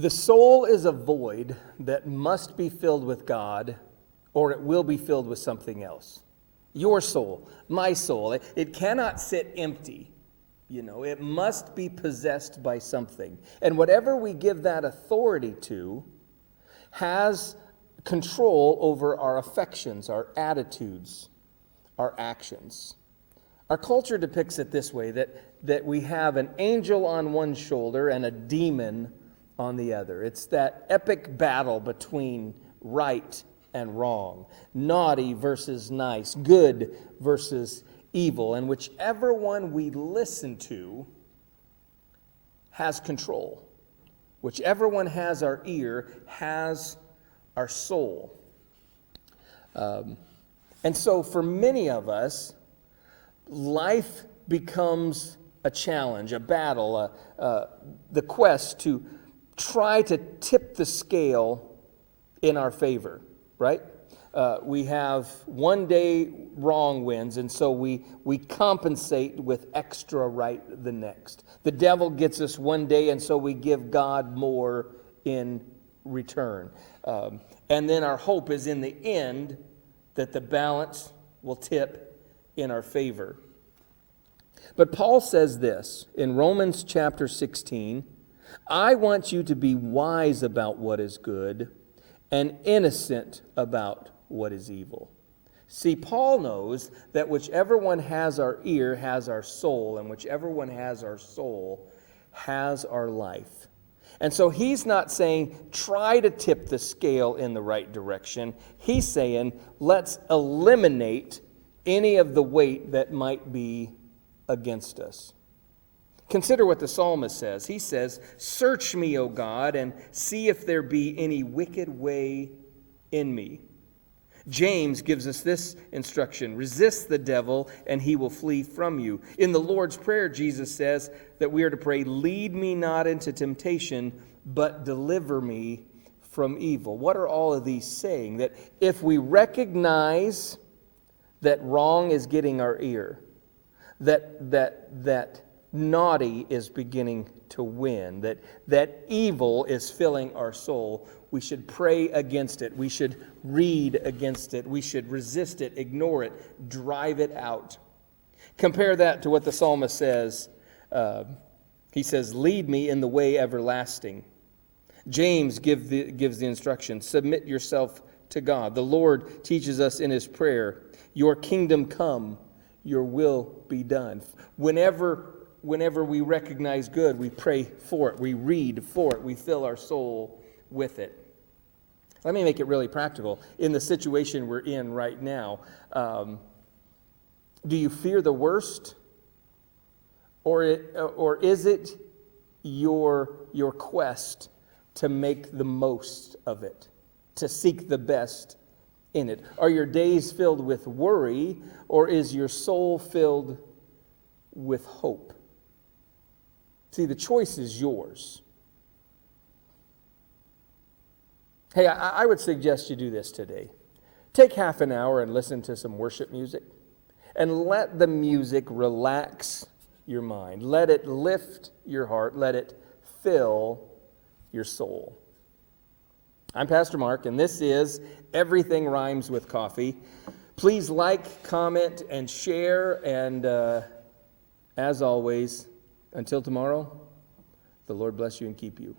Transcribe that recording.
The soul is a void that must be filled with God, or it will be filled with something else. Your soul, my soul, it cannot sit empty. It must be possessed by something. And whatever we give that authority to has control over our affections, our attitudes, our actions. Our culture depicts it this way, that we have an angel on one shoulder and a demon on the other. It's that epic battle between right and wrong, naughty versus nice, good versus evil, and whichever one we listen to has control. Whichever one has our ear has our soul. And so for many of us, life becomes a challenge, a battle, the quest to try to tip the scale in our favor, right? We have one day wrong wins, and so we compensate with extra right the next. The devil gets us one day, and so we give God more in return. And then our hope is in the end that the balance will tip in our favor. But Paul says this in Romans chapter 16, I want you to be wise about what is good and innocent about what is evil. See, Paul knows that whichever one has our ear has our soul, and whichever one has our soul has our life. And so he's not saying try to tip the scale in the right direction. He's saying let's eliminate any of the weight that might be against us. Consider what the psalmist says. He says, search me, O God, and see if there be any wicked way in me. James gives us this instruction: resist the devil and he will flee from you. In the Lord's Prayer, Jesus says that we are to pray, lead me not into temptation, but deliver me from evil. What are all of these saying? That if we recognize that wrong is getting our ear, that naughty is beginning to win, that evil is filling our soul, we should pray against it. We should read against it. We should resist it, ignore it, drive it out. Compare that to what the psalmist says. He says, lead me in the way everlasting. James gives the instruction, submit yourself to God. The Lord teaches us in his prayer, your kingdom come, your will be done. Whenever we recognize good, we pray for it, we read for it, we fill our soul with it. Let me make it really practical. In the situation we're in right now, do you fear the worst? Or is it your quest to make the most of it, to seek the best in it? Are your days filled with worry, or is your soul filled with hope? See, the choice is yours. Hey, I would suggest you do this today. Take half an hour and listen to some worship music, and let the music relax your mind. Let it lift your heart. Let it fill your soul. I'm Pastor Mark, and this is Everything Rhymes with Coffee. Please like, comment, and share, and as always, until tomorrow, the Lord bless you and keep you.